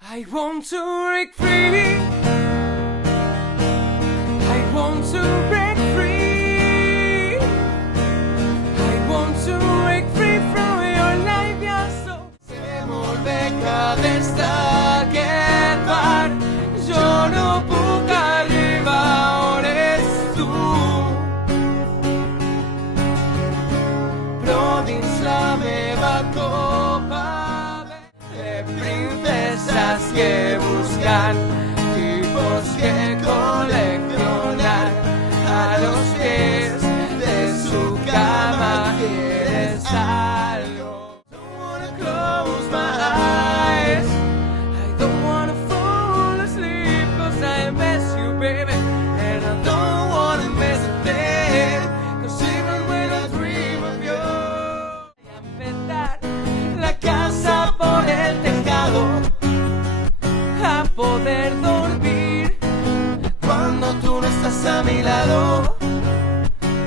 I want to break free. I want to break free. I want to break free from your life, yeah, so. Se vuelve cada aquest bar. Jo no puc arribar on ets tu. Però dins la meva copa de princesas que buscan tipos que coleccionan a los pies de su cama. ¿Quieres algo? Don't wanna close my eyes. I don't wanna fall asleep 'cause I miss you, baby. And I don't wanna miss a thing 'cause even when I dream of you. Voy a petar la casa por el tejado, a poder dormir cuando tú no estás a mi lado.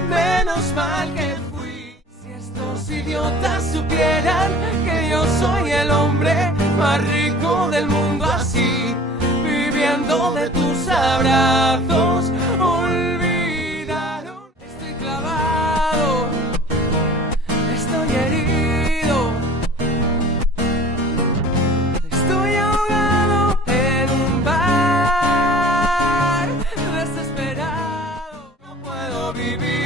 Menos mal que fui. Si estos idiotas supieran que yo soy el hombre más rico del mundo, así, viviendo de tus abrazos, olvidaron. Estoy clavado, estoy herido, estoy ahogado en un bar, desesperado. No puedo vivir